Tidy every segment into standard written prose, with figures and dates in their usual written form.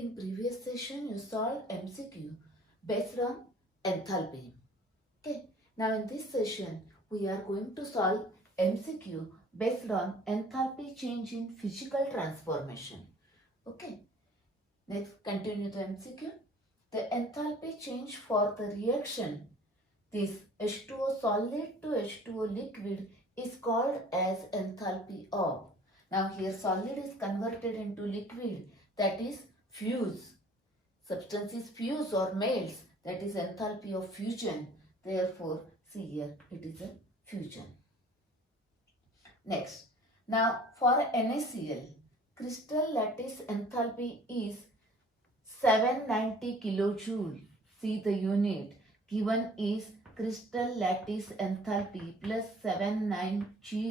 In previous session, you solved MCQ based on enthalpy. Okay. Now in this session, we are going to solve MCQ based on enthalpy change in physical transformation. Okay. Next, continue the MCQ. The enthalpy change for the reaction, this H2O solid to H2O liquid, is called as enthalpy of. Now here solid is converted into liquid, that is fuse. Substance is fuse or melts, that is enthalpy of fusion. Therefore, see here it is a fusion. Next, now for NaCl, crystal lattice enthalpy is 790 kilojoule. See the unit given is crystal lattice enthalpy plus 790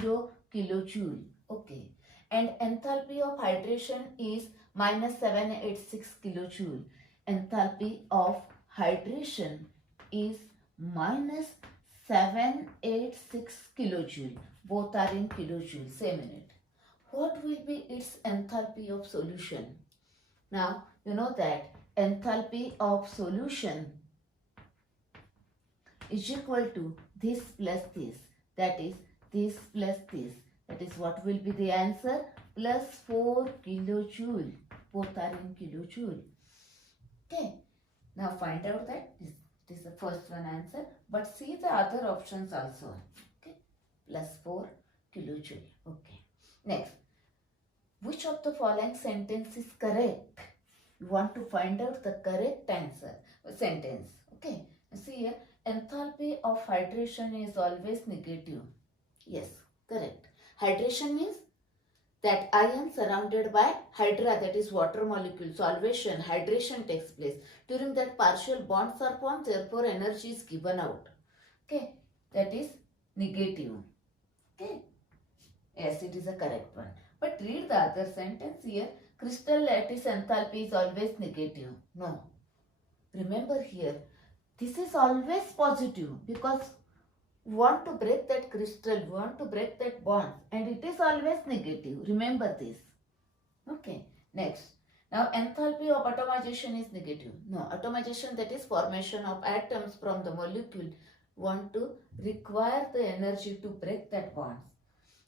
kilojoule. Okay. And enthalpy of hydration is minus 786 kilojoule. Enthalpy of hydration is minus 786 kilojoule. Both are in kilojoule, same unit. What will be its enthalpy of solution? Now, you know that enthalpy of solution is equal to this plus this. That is this plus this. That is what will be the answer? Plus 4 kilojoule. Both are in kilojoule. Okay. Now find out that this is the first one answer. But see the other options also. Okay. Plus 4 kilojoule. Okay. Next. Which of the following sentence is correct? You want to find out the correct answer. Sentence. Okay. See here. Enthalpy of hydration is always negative. Yes. Correct. Hydration means that ion surrounded by hydra, that is water molecule, solvation, hydration takes place. During that partial bonds are formed, therefore energy is given out. Okay. That is negative. Okay. Yes, it is a correct one. But read the other sentence here. Crystal lattice enthalpy is always negative. No. Remember here, this is always positive because we want to break that crystal, we want to break that bond, and it is always negative. Remember this. Okay. Next. Now enthalpy of atomization is negative. No, atomization, that is formation of atoms from the molecule, want to require the energy to break that bonds.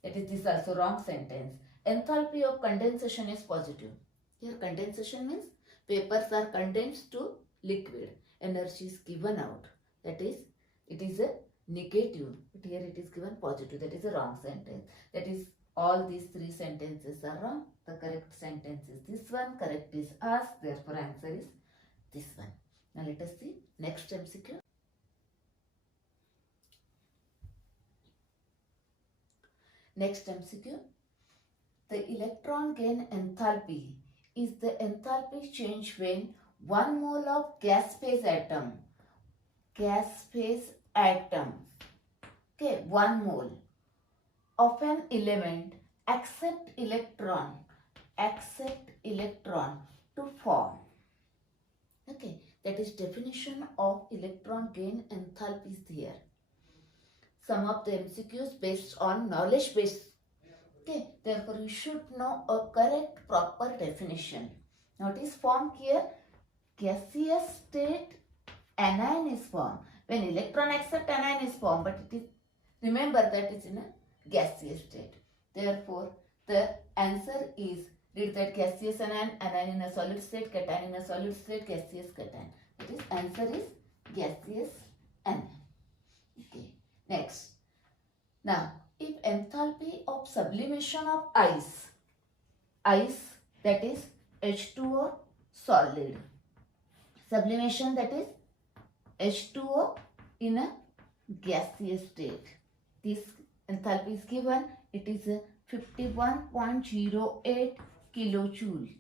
That is this also wrong sentence. Enthalpy of condensation is positive. Here condensation means vapors are condensed to liquid. Energy is given out. That is, it is a negative. But here it is given positive. That is a wrong sentence. That is, all these three sentences are wrong. The correct sentence is this one. Correct is us. Therefore, answer is this one. Now let us see next MCQ. Next MCQ. The electron gain enthalpy is the enthalpy change when 1 mole of gas phase atom, okay, 1 mole of an element accept electron to form. Okay, that is definition of electron gain enthalpy is here. Some of the MCQs based on knowledge based. Okay, therefore you should know a correct proper definition. Now it is formed here. Gaseous state anion is formed. When electron accept anion is formed, but it is, remember that it's in a gaseous state. Therefore, the answer is, read that gaseous anion, anion in a solid state, cation in a solid state, gaseous cation. That is, answer is gaseous anion. Okay. Next. Now, if enthalpy of sublimation of ice, that is H2O solid, sublimation, that is H2O in a gaseous state. This enthalpy is given. It is 51.08 kilojoule.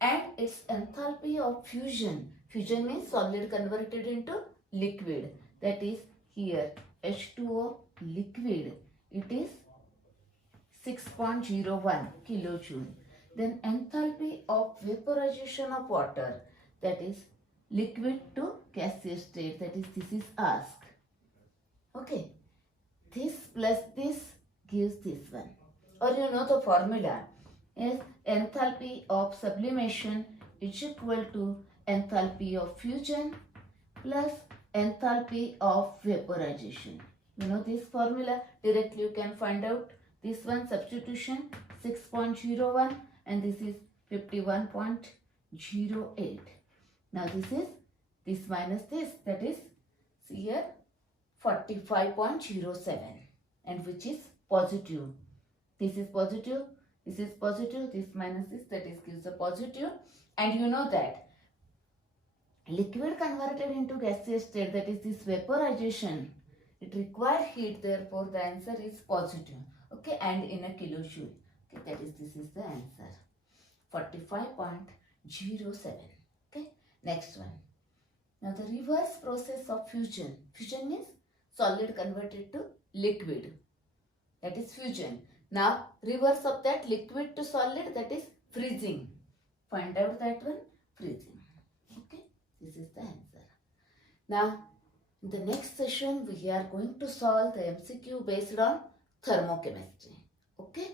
And its enthalpy of fusion. Fusion means solid converted into liquid. That is here H2O liquid. It is 6.01 kilojoule. Then enthalpy of vaporization of water. That is liquid to gaseous state. That is, this is asked. Okay. This plus this gives this one. Or you know the formula is enthalpy of sublimation is equal to enthalpy of fusion plus enthalpy of vaporization. You know this formula, directly you can find out this one, substitution 6.01 and this is 51.08. Now this is this minus this, that is here 45.07 and which is positive. This is positive, this is positive, this minus this, that is gives a positive. And you know that liquid converted into gaseous state, that is this vaporization, it requires heat, therefore the answer is positive. Okay, and in a kilojoule. Okay, that is this is the answer 45.07. Okay, next one. Now the reverse process of fusion. Fusion means solid converted to liquid. That is fusion. Now reverse of that, liquid to solid, that is freezing. Find out that one, freezing. Okay, this is the answer. Now in the next session we are going to solve the MCQ based on thermochemistry. Okay.